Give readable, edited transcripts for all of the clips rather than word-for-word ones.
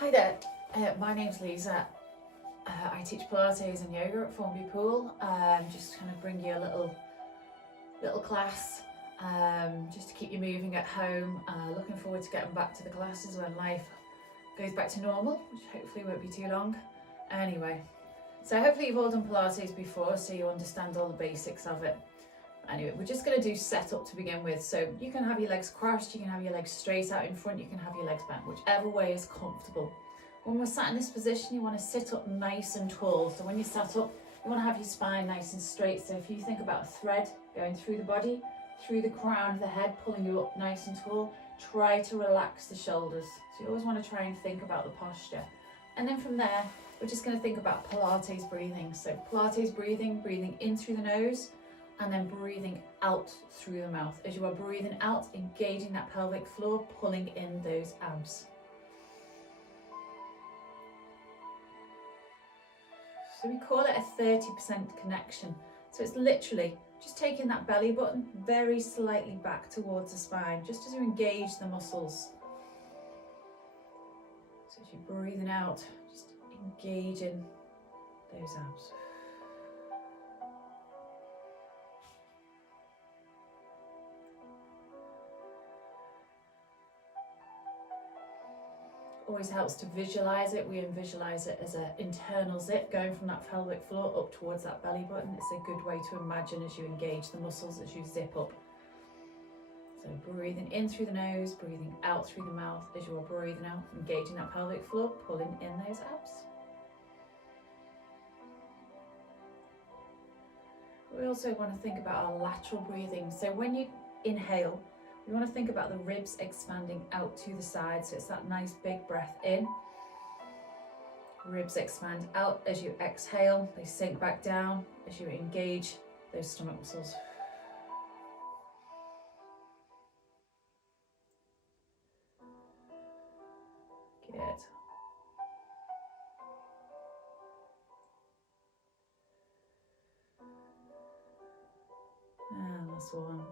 Hi there, my name's Liza. I teach Pilates and yoga at Formby Pool. Just kind of bring you a little class, just to keep you moving at home. Looking forward to getting back to the classes when life goes back to normal, which hopefully won't be too long. Anyway, so hopefully you've all done Pilates before, so you understand all the basics of it. Anyway, we're just going to do setup to begin with. So you can have your legs crossed, you can have your legs straight out in front, you can have your legs bent, whichever way is comfortable. When we're sat in this position, you want to sit up nice and tall. So when you sat up, you want to have your spine nice and straight. So if you think about a thread going through the body, through the crown of the head, pulling you up nice and tall, try to relax the shoulders. So you always want to try and think about the posture. And then from there, we're just going to think about Pilates breathing. So Pilates breathing, breathing in through the nose, and then breathing out through the mouth. As you are breathing out, engaging that pelvic floor, pulling in those abs. So we call it a 30% connection. So it's literally just taking that belly button very slightly back towards the spine, just as you engage the muscles. So as you're breathing out, just engaging those abs. Always helps to visualize it. We visualize it as an internal zip going from that pelvic floor up towards that belly button. It's a good way to imagine as you engage the muscles as you zip up. So breathing in through the nose, breathing out through the mouth as you are breathing out, engaging that pelvic floor, pulling in those abs. We also want to think about our lateral breathing. So when you inhale, you want to think about the ribs expanding out to the side. So it's that nice big breath in. Ribs expand out as you exhale. They sink back down as you engage those stomach muscles. Good. And last one.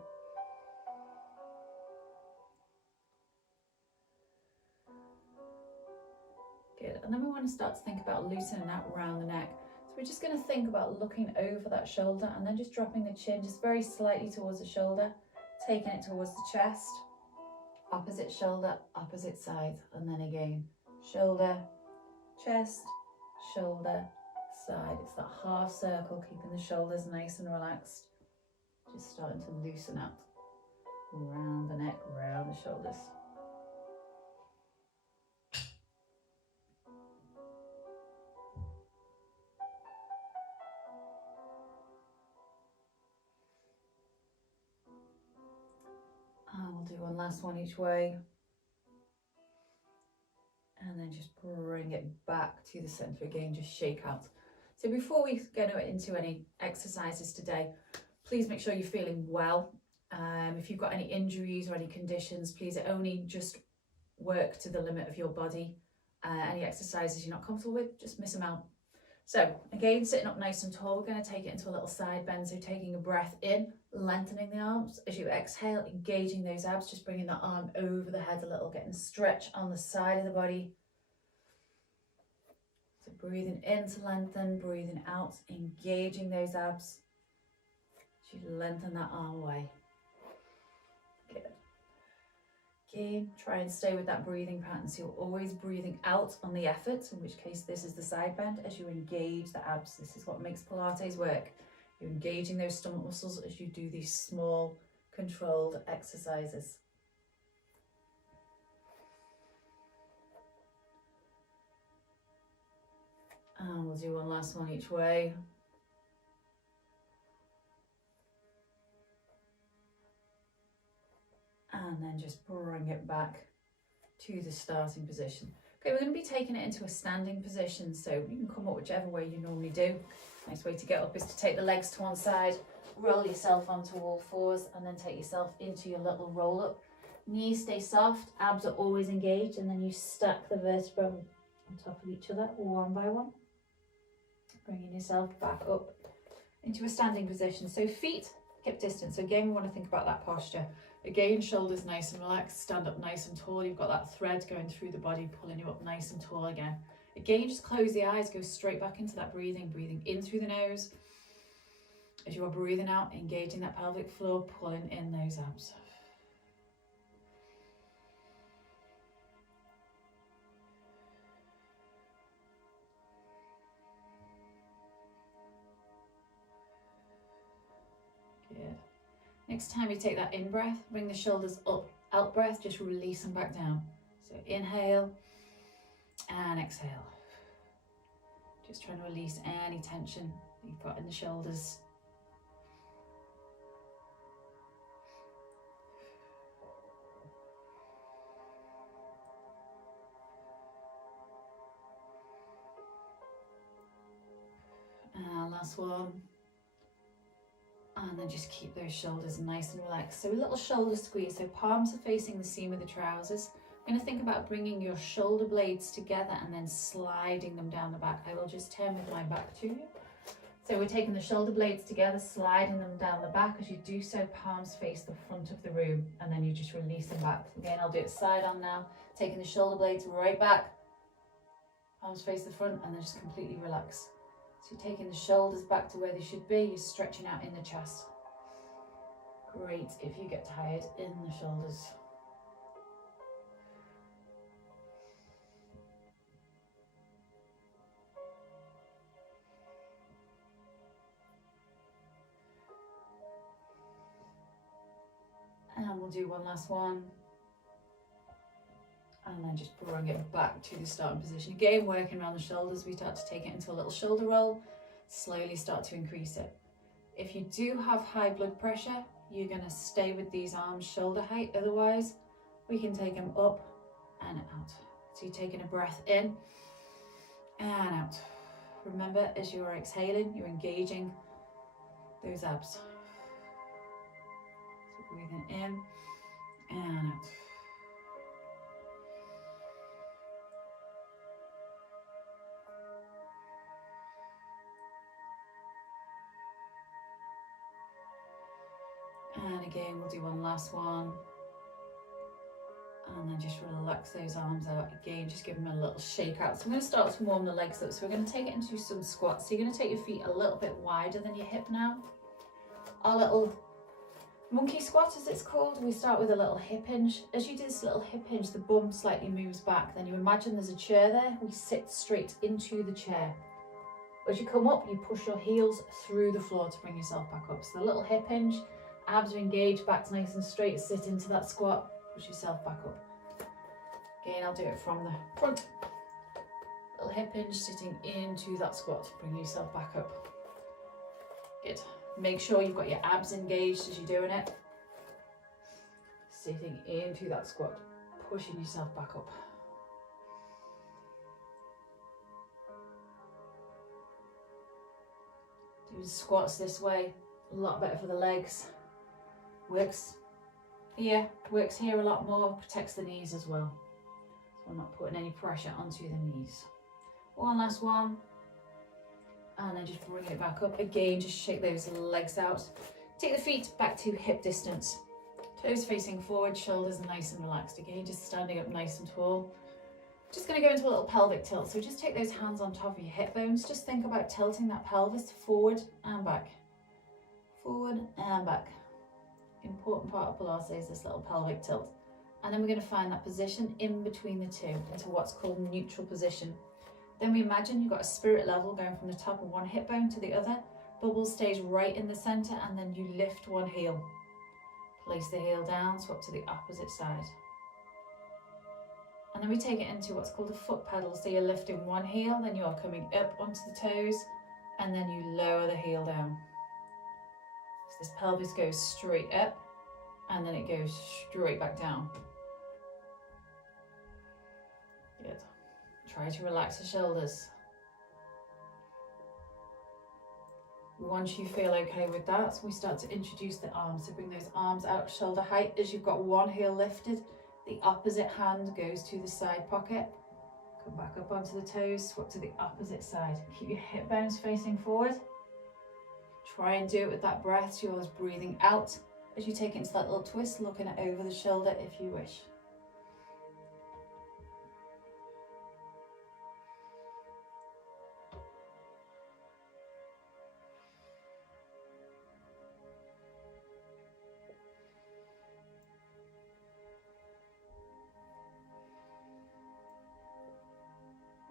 Good. And then we want to start to think about loosening out around the neck. So we're just going to think about looking over that shoulder and then just dropping the chin just very slightly towards the shoulder, taking it towards the chest, opposite shoulder, opposite side, and then again, shoulder, chest, shoulder, side. It's that half circle, keeping the shoulders nice and relaxed. Just starting to loosen up around the neck, around the shoulders. And we'll do one last one each way. And then just bring it back to the center again, just shake out. So before we get into any exercises today, please make sure you're feeling well. If you've got any injuries or any conditions, please only just work to the limit of your body. Any exercises you're not comfortable with, just miss them out. So again, sitting up nice and tall, we're going to take it into a little side bend. So taking a breath in, lengthening the arms. As you exhale, engaging those abs, just bringing that arm over the head a little, getting stretch on the side of the body. So breathing in to lengthen, breathing out, engaging those abs. As you lengthen that arm away. Good. Again, try and stay with that breathing pattern. So you're always breathing out on the effort, in which case this is the side bend, as you engage the abs. This is what makes Pilates work. You're engaging those stomach muscles as you do these small, controlled exercises. And we'll do one last one each way. And then just bring it back to the starting position. Okay, we're going to be taking it into a standing position, so you can come up whichever way you normally do. Nice way to get up is to take the legs to one side, roll yourself onto all fours, and then take yourself into your little roll up. Knees stay soft, abs are always engaged, and then you stack the vertebrae on top of each other, one by one. Bringing yourself back up into a standing position. So feet hip distance. So again, we want to think about that posture. Again, shoulders nice and relaxed, stand up nice and tall. You've got that thread going through the body, pulling you up nice and tall again. Again, just close the eyes, go straight back into that breathing. Breathing in through the nose. As you are breathing out, engaging that pelvic floor, pulling in those abs. Good. Next time you take that in breath, bring the shoulders up. Out breath, just release them back down. So inhale and exhale. Just trying to release any tension that you've got in the shoulders. And last one. And then just keep those shoulders nice and relaxed. So a little shoulder squeeze, so palms are facing the seam of the trousers. I'm going to think about bringing your shoulder blades together and then sliding them down the back. I will just turn with my back to you. So we're taking the shoulder blades together, sliding them down the back. As you do so, palms face the front of the room, and then you just release them back. Again, I'll do it side on now. Taking the shoulder blades right back, palms face the front, and then just completely relax. So you're taking the shoulders back to where they should be. You're stretching out in the chest. Great if you get tired in the shoulders. And we'll do one last one. And then just bring it back to the starting position. Again, working around the shoulders, we start to take it into a little shoulder roll. Slowly start to increase it. If you do have high blood pressure, you're going to stay with these arms shoulder height. Otherwise, we can take them up and out. So you're taking a breath in and out. Remember, as you're exhaling, you're engaging those abs. So breathing in and out. And again, we'll do one last one. And then just relax those arms out. Again, just give them a little shake out. So I'm going to start to warm the legs up. So we're going to take it into some squats. So you're going to take your feet a little bit wider than your hip now. Our little monkey squat, as it's called. We start with a little hip hinge. As you do this little hip hinge, the bum slightly moves back. Then you imagine there's a chair there. We sit straight into the chair. As you come up, you push your heels through the floor to bring yourself back up. So the little hip hinge. Abs are engaged, back's nice and straight, sit into that squat, push yourself back up. Again, I'll do it from the front. Little hip hinge, sitting into that squat, bring yourself back up. Good. Make sure you've got your abs engaged as you're doing it. Sitting into that squat, pushing yourself back up. Do the squats this way, a lot better for the legs. Works here a lot more, protects the knees as well. So I'm not putting any pressure onto the knees. One last one. And then just bring it back up. Again, just shake those legs out. Take the feet back to hip distance. Toes facing forward, shoulders nice and relaxed. Again, just standing up nice and tall. Just going to go into a little pelvic tilt. So just take those hands on top of your hip bones. Just think about tilting that pelvis forward and back. Forward and back. Important part of Pilates, this little pelvic tilt. And then we're going to find that position in between the two, into what's called neutral position. Then we imagine you've got a spirit level going from the top of one hip bone to the other. Bubble stays right in the center, and then you lift one heel. Place the heel down, swap to the opposite side. And then we take it into what's called a foot pedal. So you're lifting one heel, then you're coming up onto the toes, and then you lower the heel down. This pelvis goes straight up and then it goes straight back down. Good. Try to relax the shoulders. Once you feel okay with that, we start to introduce the arms. So bring those arms out shoulder height. As you've got one heel lifted, the opposite hand goes to the side pocket. Come back up onto the toes, swap to the opposite side. Keep your hip bones facing forward. Try and do it with that breath. So you're breathing out As you take it into that little twist, looking it over the shoulder if you wish.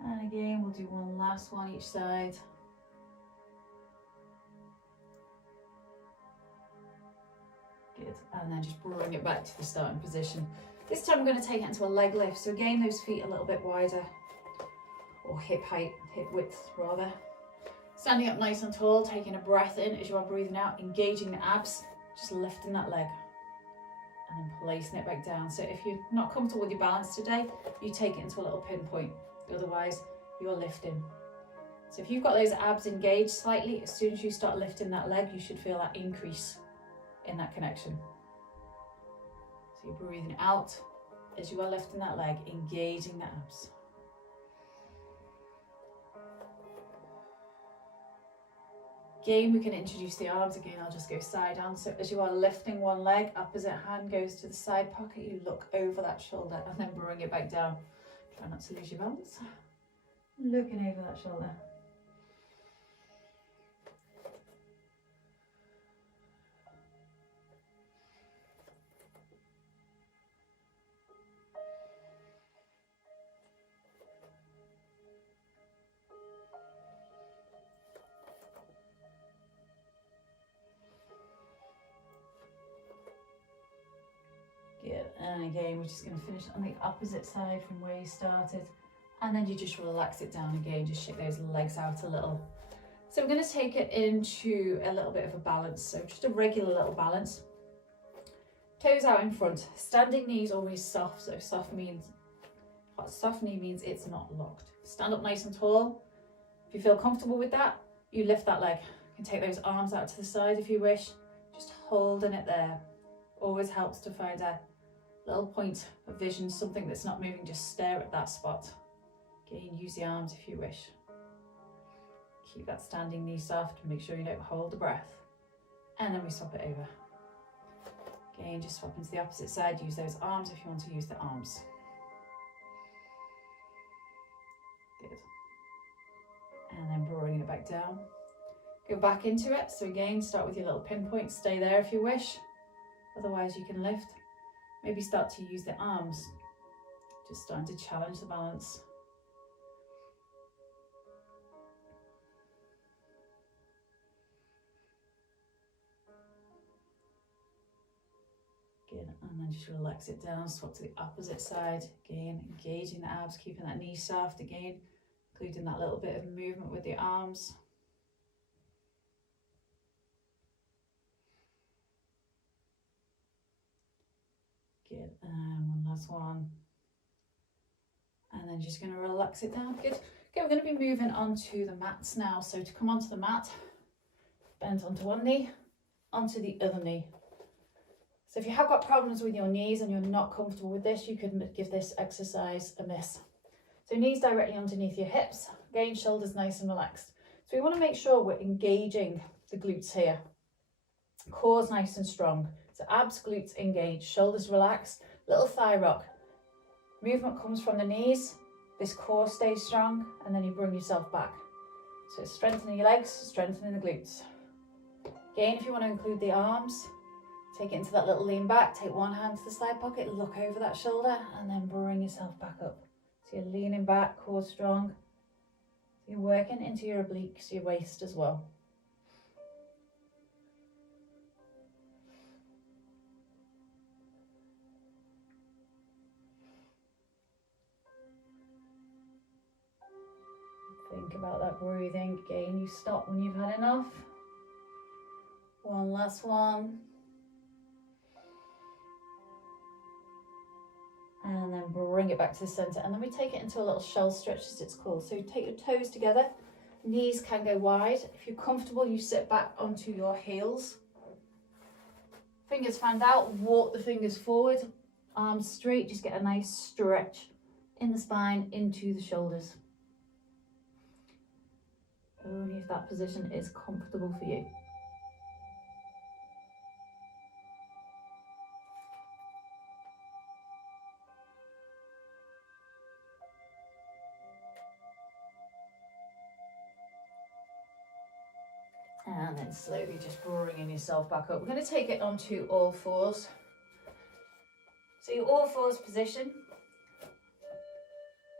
And again, we'll do one last one each side. Good, and then just bring it back to the starting position. This time I'm going to take it into a leg lift. So again, those feet a little bit wider, or hip height, hip width rather. Standing up nice and tall, taking a breath in as you are breathing out, engaging the abs, just lifting that leg. And then placing it back down. So if you're not comfortable with your balance today, you take it into a little pinpoint. Otherwise, you're lifting. So if you've got those abs engaged slightly, as soon as you start lifting that leg, you should feel that increase in that connection. So you're breathing out as you are lifting that leg, engaging the abs. Again, we can introduce the arms. Again, I'll just go side on. So as you are lifting one leg, opposite hand goes to the side pocket, you look over that shoulder and then bring it back down. Try not to lose your balance. Looking over that shoulder. Good, and again, we're just going to finish on the opposite side from where you started. And then you just relax it down again, just shake those legs out a little. So we're going to take it into a little bit of a balance, so just a regular little balance. Toes out in front, standing knees always soft, so soft knee means it's not locked. Stand up nice and tall. If you feel comfortable with that, you lift that leg. You can take those arms out to the side if you wish, just holding it there. Always helps to find a little point of vision, something that's not moving, just stare at that spot. Again, use the arms if you wish. Keep that standing knee soft, make sure you don't hold the breath. And then we swap it over. Again, just swap into the opposite side, use those arms if you want to use the arms. Good. And then bringing it back down. Go back into it. So again, start with your little pinpoint, stay there if you wish. Otherwise you can lift. Maybe start to use the arms. Just starting to challenge the balance. Good, and then just relax it down, swap to the opposite side. Again, engaging the abs, keeping that knee soft again, including that little bit of movement with the arms. Good, and one last one. And then just going to relax it down. Good. Okay, we're going to be moving onto the mats now. So to come onto the mat, bend onto one knee, onto the other knee. So if you have got problems with your knees and you're not comfortable with this, you can give this exercise a miss. So knees directly underneath your hips, again, shoulders nice and relaxed. So we want to make sure we're engaging the glutes here. Core's nice and strong. So abs, glutes engaged, shoulders relaxed, little thigh rock. Movement comes from the knees, this core stays strong, and then you bring yourself back. So it's strengthening your legs, strengthening the glutes. Again, if you want to include the arms, take it into that little lean back, take one hand to the side pocket, look over that shoulder, and then bring yourself back up. So you're leaning back, core strong. So you're working into your obliques, your waist as well. Think about that breathing. Again, you stop when you've had enough. One last one. And then bring it back to the center. And then we take it into a little shell stretch, as it's called. So take your toes together. Knees can go wide. If you're comfortable, you sit back onto your heels. Fingers fanned out. Walk the fingers forward. Arms straight. Just get a nice stretch in the spine, into the shoulders. Only if that position is comfortable for you. And then slowly just bringing yourself back up. We're going to take it onto all fours. So your all fours position.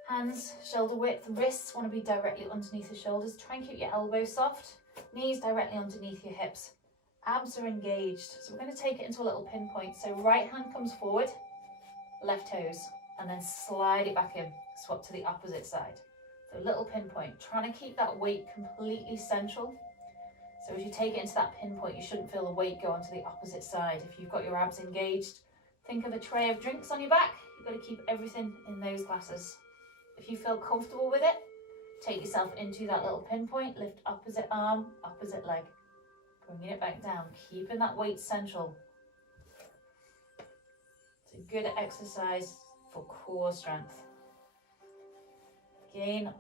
Hands shoulder width, wrists want to be directly underneath the shoulders. Try and keep your elbows soft, knees directly underneath your hips. Abs are engaged. So we're going to take it into a little pinpoint. So right hand comes forward, left toes, and then slide it back in. Swap to the opposite side. So a little pinpoint, trying to keep that weight completely central. So as you take it into that pinpoint, you shouldn't feel the weight go onto the opposite side. If you've got your abs engaged, think of a tray of drinks on your back. You've got to keep everything in those glasses. If you feel comfortable with it, take yourself into that little pinpoint, lift opposite arm, opposite leg. Bringing it back down, keeping that weight central. It's a good exercise for core strength. Again,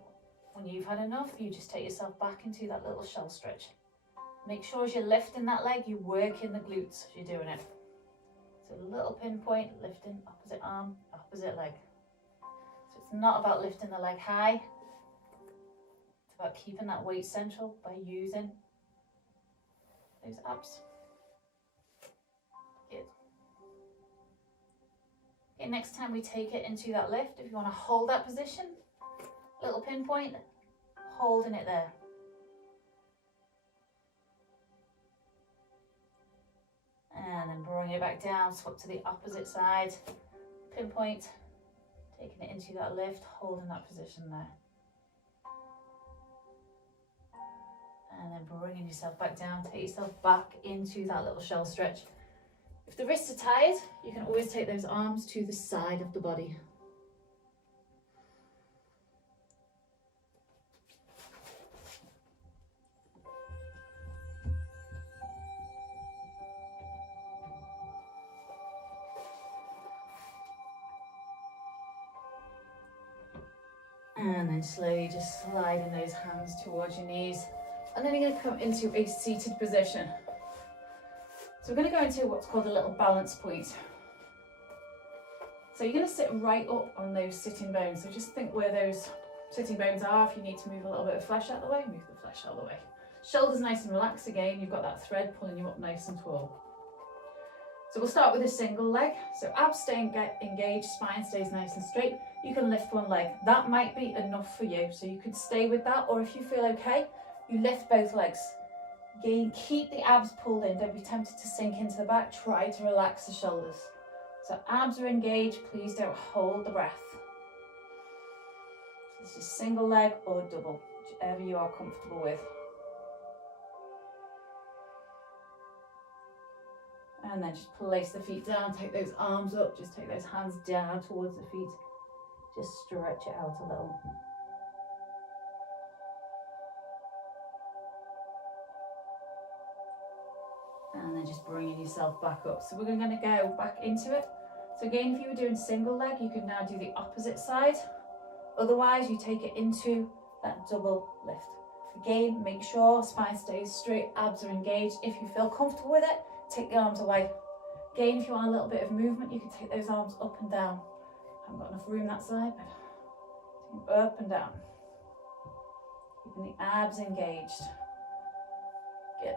when you've had enough, you just take yourself back into that little shell stretch. Make sure as you're lifting that leg, you work in the glutes as you're doing it. So a little pinpoint, lifting opposite arm, opposite leg. So it's not about lifting the leg high. It's about keeping that weight central by using those abs. Good. Okay, next time we take it into that lift, if you want to hold that position, little pinpoint, holding it there. And then bringing it back down, swap to the opposite side, pinpoint, taking it into that lift, holding that position there. And then bringing yourself back down, take yourself back into that little shell stretch. If the wrists are tired, you can always take those arms to the side of the body. And then slowly just sliding those hands towards your knees. And then you're going to come into a seated position. So we're going to go into what's called a little balance point. So you're going to sit right up on those sitting bones. So just think where those sitting bones are. If you need to move a little bit of flesh out of the way, move the flesh out of the way. Shoulders nice and relaxed again. You've got that thread pulling you up nice and tall. So we'll start with a single leg. So abs stay engaged, spine stays nice and straight. You can lift one leg. That might be enough for you. So you could stay with that, or if you feel okay, you lift both legs. Again, keep the abs pulled in. Don't be tempted to sink into the back. Try to relax the shoulders. So abs are engaged. Please don't hold the breath. So this is single leg or double, whichever you are comfortable with. And then just place the feet down, take those arms up, just take those hands down towards the feet. Just stretch it out a little. And then just bringing yourself back up. So we're going to go back into it. So again, if you were doing single leg, you can now do the opposite side. Otherwise, you take it into that double lift. Again, make sure spine stays straight, abs are engaged. If you feel comfortable with it, take the arms away. Again, if you want a little bit of movement, you can take those arms up and down. I haven't got enough room that side, but up and down. Keeping the abs engaged. Good.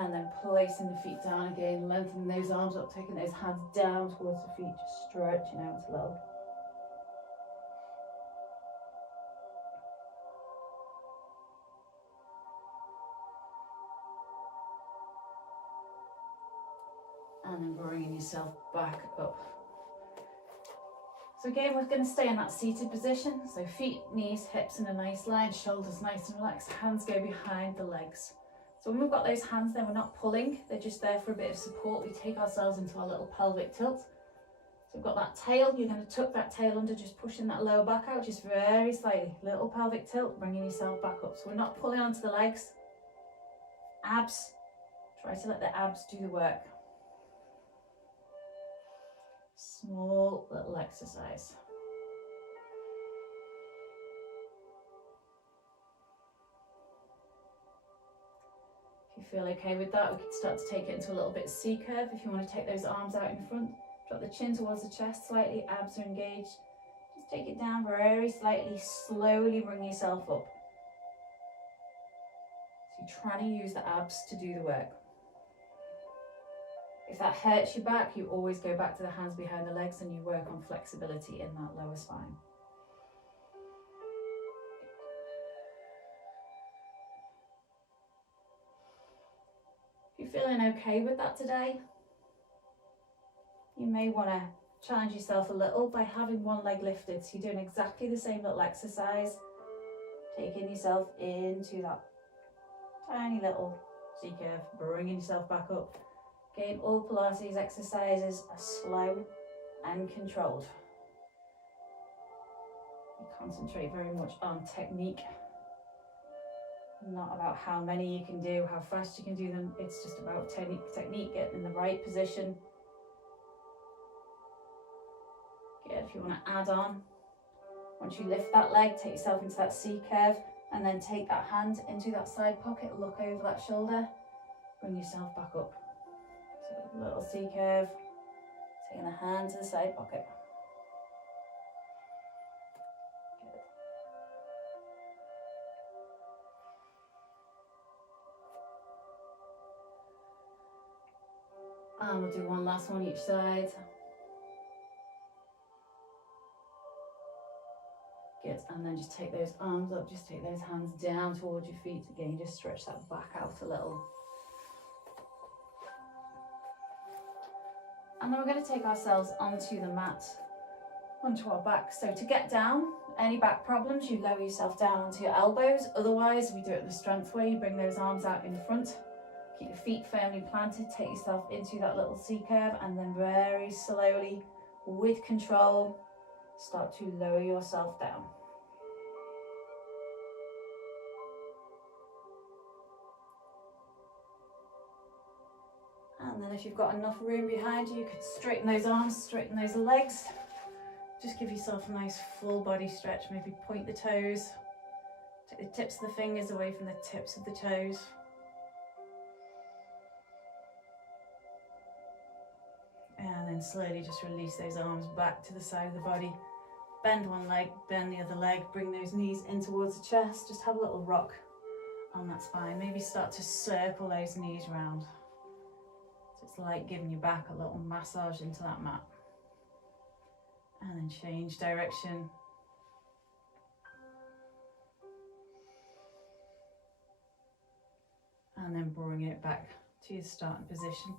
And then placing the feet down again, lengthening those arms up, taking those hands down towards the feet, just stretching out a little. And then bringing yourself back up. So again, we're going to stay in that seated position. So feet, knees, hips in a nice line, shoulders nice and relaxed, hands go behind the legs. So when we've got those hands there, we're not pulling, they're just there for a bit of support. We take ourselves into our little pelvic tilt. So we've got that tail, you're going to tuck that tail under, just pushing that lower back out, just very slightly. Little pelvic tilt, bringing yourself back up. So we're not pulling onto the legs. Abs, try to let the abs do the work. Small little exercise. If you feel okay with that, we can start to take it into a little bit C curve. If you want to take those arms out in front, drop the chin towards the chest slightly, abs are engaged. Just take it down very slightly, slowly bring yourself up. So You're trying to use the abs to do the work. If that hurts your back, you always go back to the hands behind the legs and you work on flexibility in that lower spine. If you're feeling okay with that today, you may want to challenge yourself a little by having one leg lifted. So you're doing exactly the same little exercise, taking yourself into that tiny little C curve, bringing yourself back up. Again, all Pilates exercises are slow and controlled. You concentrate very much on technique, not about how many you can do, how fast you can do them. It's just about technique, getting in the right position. Good. If you want to add on, once you lift that leg, take yourself into that C curve, and then take that hand into that side pocket, look over that shoulder, bring yourself back up. So little C curve, taking the hand to the side pocket. Good. And we'll do one last one each side. Good, and then just take those arms up, just take those hands down towards your feet. Again, just stretch that back out a little. And then we're going to take ourselves onto the mat, onto our back. So to get down, any back problems, you lower yourself down onto your elbows. Otherwise, we do it the strength way. You bring those arms out in front, keep your feet firmly planted, take yourself into that little C curve, and then very slowly, with control, start to lower yourself down. And then if you've got enough room behind you, you could straighten those arms, straighten those legs. Just give yourself a nice full body stretch. Maybe point the toes. Take the tips of the fingers away from the tips of the toes. And then slowly just release those arms back to the side of the body. Bend one leg, bend the other leg. Bring those knees in towards the chest. Just have a little rock on that spine. Maybe start to circle those knees round. So it's like giving your back a little massage into that mat. And then change direction. And then bringing it back to your starting position.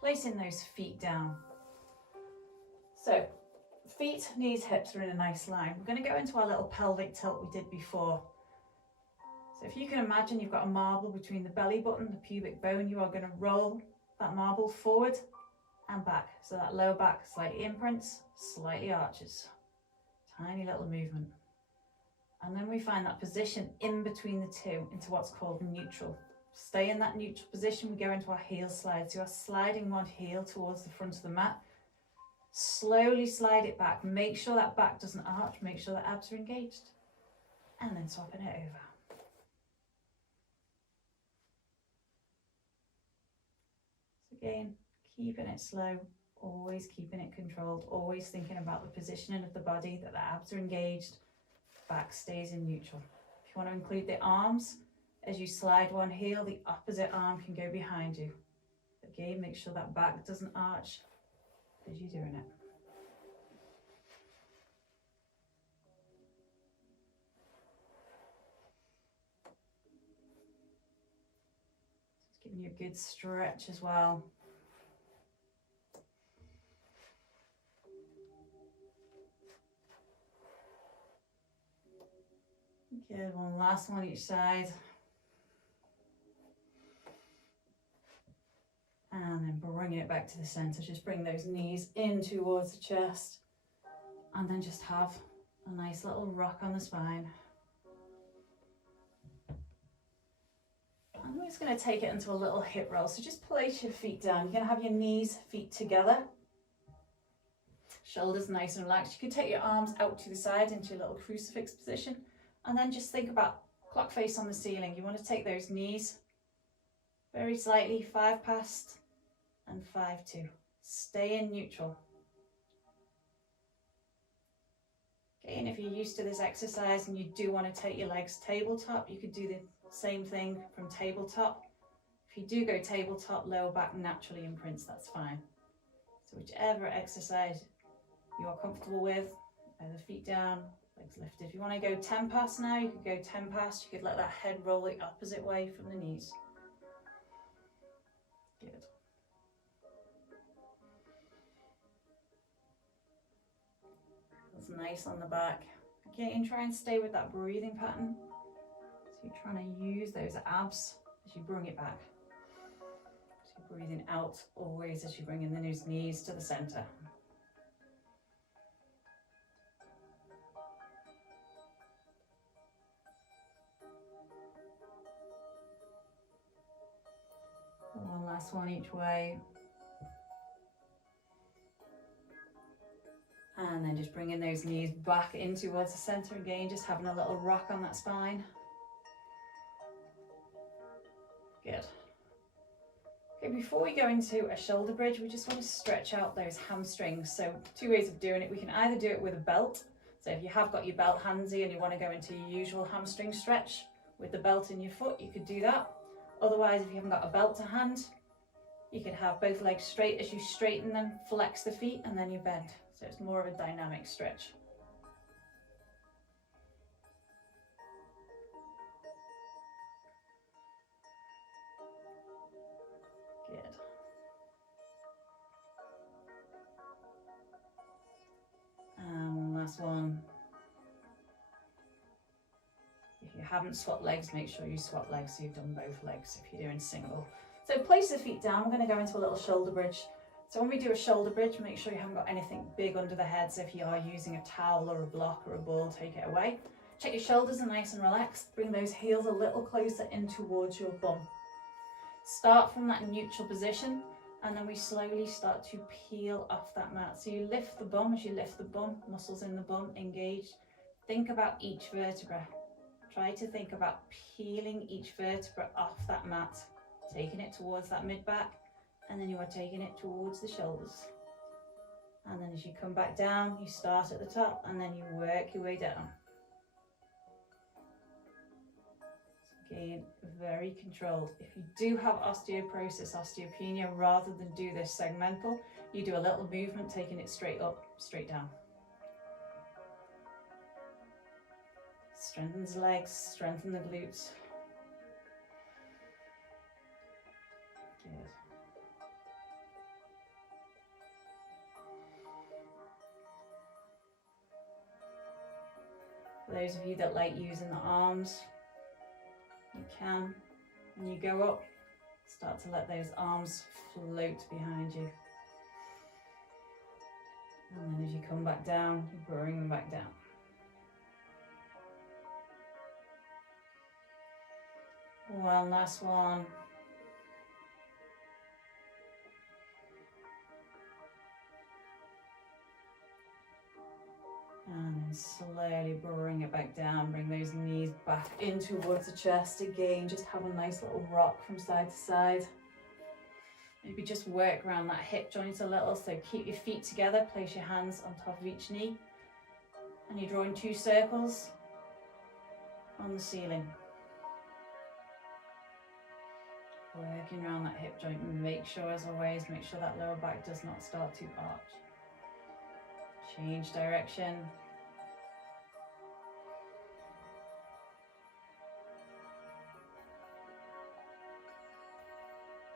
Placing those feet down. So feet, knees, hips are in a nice line. We're going to go into our little pelvic tilt we did before. So if you can imagine you've got a marble between the belly button, the pubic bone, you are going to roll that marble forward and back. So that lower back slightly imprints, slightly arches. Tiny little movement. And then we find that position in between the two into what's called neutral. Stay in that neutral position, we go into our heel slide. So you're sliding one heel towards the front of the mat. Slowly slide it back. Make sure that back doesn't arch. Make sure the abs are engaged. And then swapping it over. So again, keeping it slow, always keeping it controlled, always thinking about the positioning of the body, that the abs are engaged, back stays in neutral. If you want to include the arms, as you slide one heel, the opposite arm can go behind you. Again, make sure that back doesn't arch as you're doing it. Just giving you a good stretch as well. Good, one last one each side. And then bringing it back to the center. Just bring those knees in towards the chest. And then just have a nice little rock on the spine. I'm just going to take it into a little hip roll. So just place your feet down. You're going to have your knees, feet together. Shoulders nice and relaxed. You can take your arms out to the side into your little crucifix position. And then just think about clock face on the ceiling. You want to take those knees very slightly, 5 past and 5-2. Stay in neutral. Okay, and if you're used to this exercise and you do want to take your legs tabletop, you could do the Same thing from tabletop. If you do go tabletop, lower back naturally imprints, that's fine. So whichever exercise you are comfortable with, either feet down, legs lifted. If you want to go 10 pass now, you could go 10 pass. You could let that head roll the opposite way from the knees. Good. That's nice on the back. Again, try and stay with that breathing pattern. So you're trying to use those abs as you bring it back. So you're breathing out always as you bring in those knees to the center. One last one each way. And then just bringing those knees back in towards the center again, just having a little rock on that spine. Good. Okay, before we go into a shoulder bridge, we just want to stretch out those hamstrings. So 2 ways of doing it. We can either do it with a belt. So if you have got your belt handy and you want to go into your usual hamstring stretch with the belt in your foot, you could do that. Otherwise, if you haven't got a belt to hand, you could have both legs straight. As you straighten them, flex the feet, and then you bend. So it's more of a dynamic stretch. Good. And last one. If you haven't swapped legs, make sure you swap legs so you've done both legs if you're doing single. So place the feet down. We're going to go into a little shoulder bridge. So when we do a shoulder bridge, make sure you haven't got anything big under the head. So if you are using a towel or a block or a ball, take it away. Check your shoulders are nice and relaxed. Bring those heels a little closer in towards your bum. Start from that neutral position, and then we slowly start to peel off that mat. So you lift the bum. As you lift the bum, muscles in the bum engaged. Think about each vertebra. Try to think about peeling each vertebra off that mat, taking it towards that mid-back, and then you are taking it towards the shoulders. And then as you come back down, you start at the top, and then you work your way down. So again, very controlled. If you do have osteoporosis, osteopenia, rather than do this segmental, you do a little movement, taking it straight up, straight down. Strengthens the legs, strengthen the glutes. Good. For those of you that like using the arms, you can. When you go up, start to let those arms float behind you. And then as you come back down, you bring them back down. One last one. And then slowly bring it back down, bring those knees back in towards the chest again, just have a nice little rock from side to side. Maybe just work around that hip joint a little, so keep your feet together, place your hands on top of each knee, and you're drawing 2 circles on the ceiling. Working around that hip joint, and make sure, as always, make sure that lower back does not start to arch. Change direction.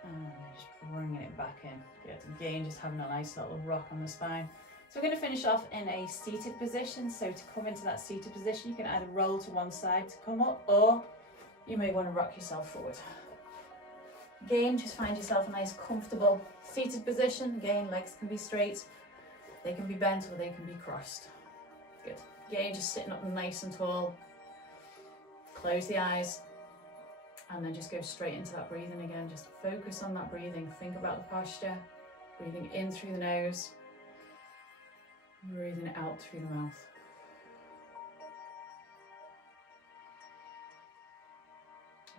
And just bringing it back in. Good. Again, just having a nice little rock on the spine. So we're going to finish off in a seated position. So to come into that seated position, you can either roll to one side to come up, or you may want to rock yourself forward. Again, just find yourself a nice comfortable seated position. Again, legs can be straight, they can be bent, or they can be crossed. Good. Again, just sitting up nice and tall. Close the eyes, and then just go straight into that breathing again. Just focus on that breathing. Think about the posture. Breathing in through the nose, breathing out through the mouth.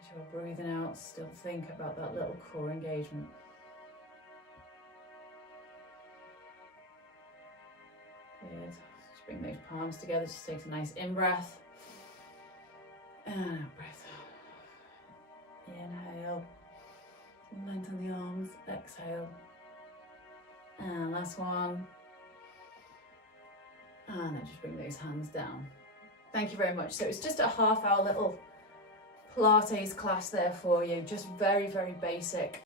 As you're breathing out, still think about that little core engagement. Good. Just bring those palms together. Just take a nice in-breath and out-breath. exhale. And last one. And then just bring those hands down. Thank you very much. So it's just a half-hour little Pilates class there for you, just very, very basic.